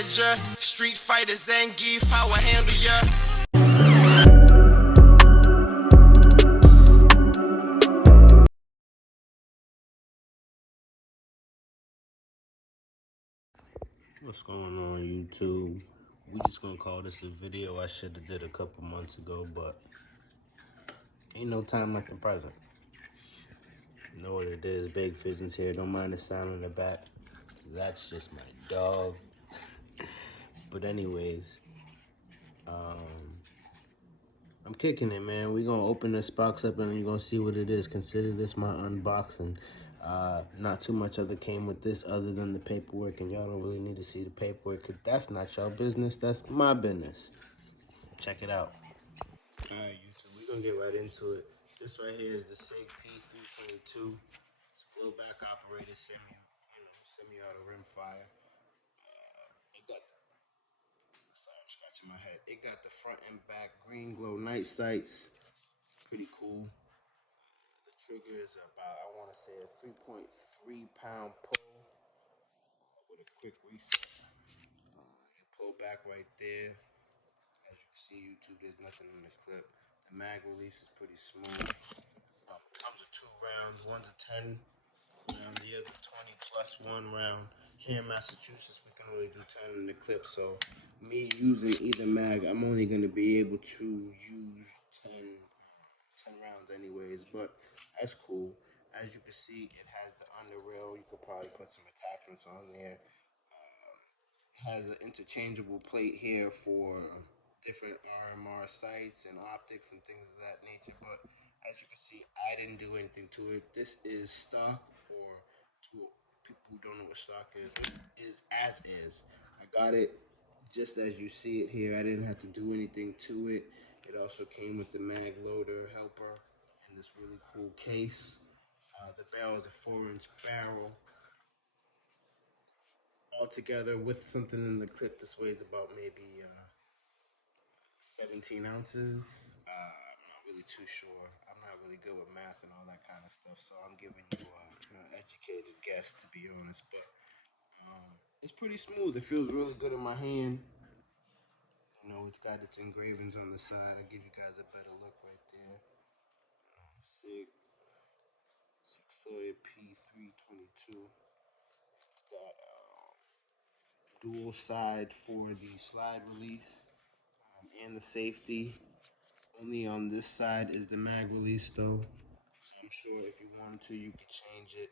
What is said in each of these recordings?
manager. Street fighter Zangief, how I handle ya. What's going on, YouTube? We just gonna call this a video I should have did a couple months ago, but ain't no time like the present. You know what it is, Big Vision's here. Don't mind the sound in the back. That's just my dog. But anyways, I'm kicking it, man. We gonna open this box up and you're gonna see what it is. Consider this my unboxing. Not too much other came with this other than the paperwork, and y'all don't really need to see the paperwork because that's not y'all business, that's my business. Check it out. Alright, YouTube, we're gonna get right into it. This right here is the SIG P322. It's blowback operated semi auto RimFire. It got, sorry, I'm scratching my head. It got the front and back green glow night sights. Pretty cool. The trigger is about, I want to say, a 3.3 pound pull with a quick reset. You pull back right there. As you can see, YouTube, there's nothing in this clip. The mag release is pretty smooth. Comes with 2 rounds. One's a 10 round, the other's a 20 plus 1 round. Here in Massachusetts, we can only do 10 in the clip. So me using either mag, I'm only going to be able to use 10 rounds anyways, but that's cool. As you can see, it has the under rail. You could probably put some attachments on there. It has an interchangeable plate here for different RMR sights and optics and things of that nature, but as you can see, I didn't do anything to it. This is stock, or to people who don't know what stock is, this is as is. I got it just as you see it here. I didn't have to do anything to it. It also came with the mag loader helper and this really cool case. The barrel is a 4-inch barrel. Altogether, with something in the clip, this weighs about maybe 17 ounces. I'm not really too sure. I'm not really good with math and all that kind of stuff, so I'm giving you an educated guess, to be honest. But it's pretty smooth. It feels really good in my hand. You know, it's got its engravings on the side. I'll give you guys a better look right there. SIG sauer P322. It's got dual side for the slide release and the safety. Only on this side is the mag release though. I'm sure if you wanted to, you could change it.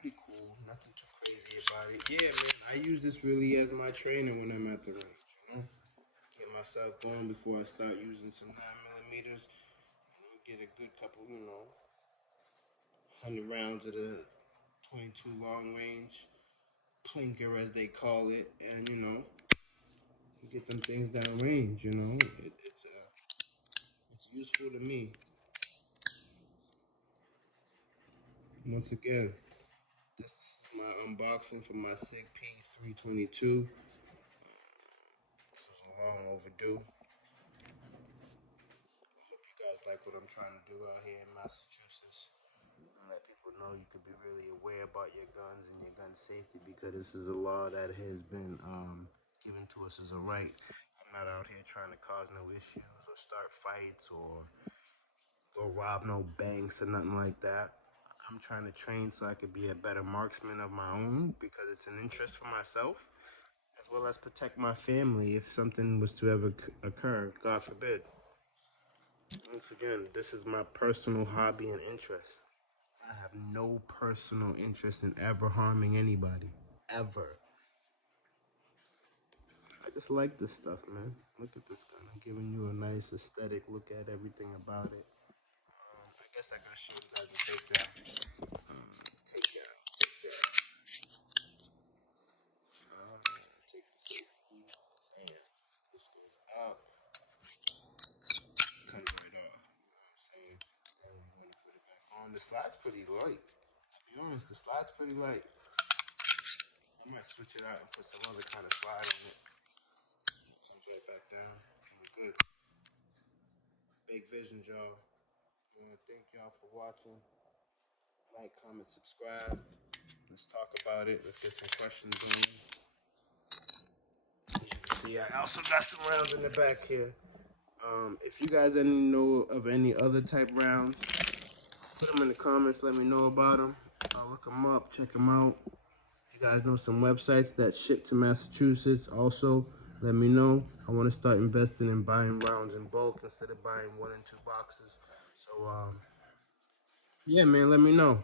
Pretty cool. Nothing too crazy about it. Yeah, man, I use this really as my trainer when I'm at the range, you know? Get myself going before I start using some 9mm. Get a good couple, 100 rounds of the 22 long range. Plinker, as they call it. And, get them things down range, it's useful to me. Once again, this is my unboxing for my SIG P322. This is long overdue. Hope you guys like what I'm trying to do out here in Massachusetts. And let people know you could be really aware about your guns and your gun safety, because this is a law that has been given to us as a right. I'm not out here trying to cause no issues or start fights or go rob no banks or nothing like that. I'm trying to train so I could be a better marksman of my own, because it's an interest for myself, as well as protect my family if something was to ever occur, God forbid. Once again, this is my personal hobby and interest. I have no personal interest in ever harming anybody, ever. I just like this stuff, man. Look at this gun. I'm giving you a nice aesthetic look at everything about it. I guess I gotta show you guys a takedown. Take the safety. Bam. This goes out. Comes right off. You know what I'm saying? Then we want to put it back on. The slide's pretty light. To be honest, the slide's pretty light. I might switch it out and put some other kind of slide on it. Comes right back down. And we're good. Big Vision, y'all. I want to thank y'all for watching. Like, comment, subscribe. Let's talk about it. Let's get some questions in. see, I also got some rounds in the back here. If you guys know of any other type rounds, put them in the comments. Let me know about them. I'll look them up, check them out. If you guys know some websites that ship to Massachusetts, also let me know. I want to start investing in buying rounds in bulk instead of buying 1 and 2 boxes. So yeah, man, let me know.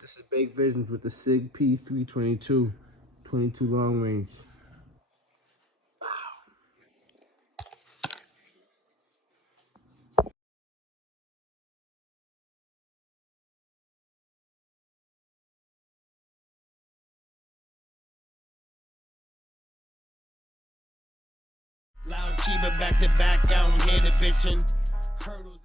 This is Baked Visions with the SIG P322, 22 long range. Loud Chiba back to back, I don't hear the bitchin'. Hurdles.